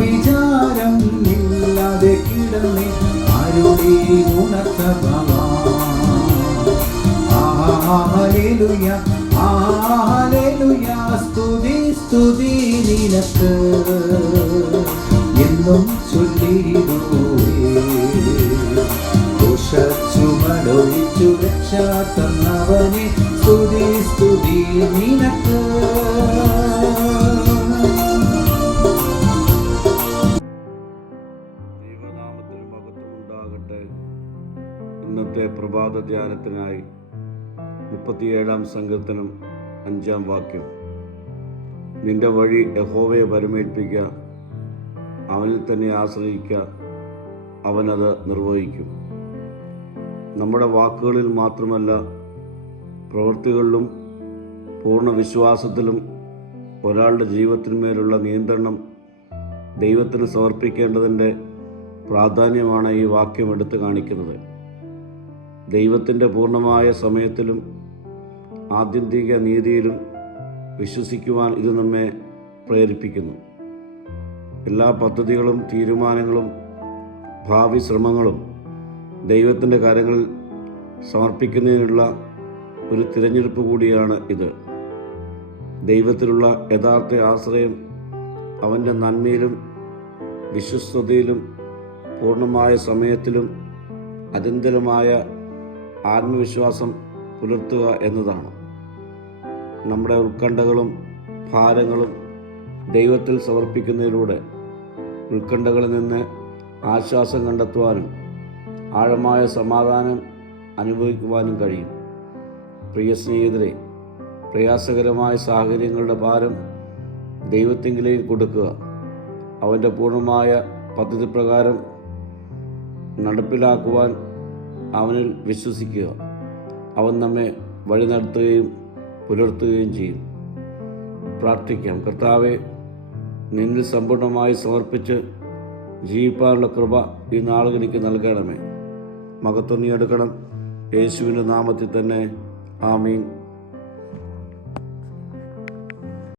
വിചാരം ഇല്ലാതെ കിടന്നേ അരുളി ഉണർത്ത ഹല്ലേലൂയ ഹല്ലേലൂയ സ്തുതി സ്തുതി നിനക്ക് എന്നും ചൊല്ലിടുവേ ദോഷച്ചുമടൊഴിച്ചു രക്ഷ തന്നവനെ സ്തുതി സ്തുതി നിനക്ക്. ദൈവനാമത്തിന് മഹത്വമുണ്ടാകട്ടെ. ഇന്നത്തെ പ്രഭാത ധ്യാനത്തിനായി 37-ാം സങ്കീർത്തനം 5-ാം വാക്യം. നിന്റെ വഴി യഹോവയെ പരമേൽപ്പിക്കുക, അവനിൽ തന്നെ ആശ്രയിക്കുക, അവനത് നിർവഹിക്കും. നമ്മുടെ വാക്കുകളിൽ മാത്രമല്ല, പ്രവൃത്തികളിലും പൂർണ്ണ വിശ്വാസത്തിലും ഒരാളുടെ ജീവിതത്തിന്മേലുള്ള നിയന്ത്രണം ദൈവത്തിന് സമർപ്പിക്കേണ്ടതിൻ്റെ പ്രാധാന്യമാണ് ഈ വാക്യം എടുത്തു കാണിക്കുന്നത്. ദൈവത്തിൻ്റെ പൂർണ്ണമായ സമയത്തിലും ആത്യന്തിക നീതിയിലും വിശ്വസിക്കുവാൻ ഇത് നമ്മെ പ്രേരിപ്പിക്കുന്നു. എല്ലാ പദ്ധതികളും തീരുമാനങ്ങളും ഭാവി ശ്രമങ്ങളും ദൈവത്തിൻ്റെ കാര്യങ്ങളിൽ സമർപ്പിക്കുന്നതിനുള്ള ഒരു തിരഞ്ഞെടുപ്പ് കൂടിയാണ് ഇത്. ദൈവത്തിലുള്ള യഥാർത്ഥ ആശ്രയം അവൻ്റെ നന്മയിലും വിശ്വസ്തതയിലും പൂർണ്ണമായ സമയത്തിലും അചഞ്ചലമായ ആത്മവിശ്വാസം പുലർത്തുക എന്നതാണ്. നമ്മുടെ ഉത്കണ്ഠകളും ഭാരങ്ങളും ദൈവത്തിൽ സമർപ്പിക്കുന്നതിലൂടെ ഉത്കണ്ഠകളിൽ നിന്ന് ആശ്വാസം കണ്ടെത്തുവാനും ആഴമായ സമാധാനം അനുഭവിക്കുവാനും കഴിയും. പ്രിയ സ്നേഹിതരെ, പ്രയാസകരമായ സാഹചര്യങ്ങളുടെ ഭാരം ദൈവത്തെങ്കിലേക്ക് കൊടുക്കുക. അവൻ്റെ പൂർണ്ണമായ പദ്ധതി പ്രകാരം നടപ്പിലാക്കുവാൻ അവനിൽ വിശ്വസിക്കുക. അവൻ നമ്മെ വഴി നടത്തുകയും പുലർത്തുകയും ചെയ്യും. പ്രാർത്ഥിക്കാം. കർത്താവെ, നിന്നിൽ സമ്പൂർണ്ണമായി സമർപ്പിച്ച് ജീവിക്കാനുള്ള കൃപ ഈ നാളുകൾ എനിക്ക് നൽകണമേ. മഹത്വം നീ എടുക്കണം. യേശുവിൻ്റെ നാമത്തിൽ തന്നെ. ആമീൻ.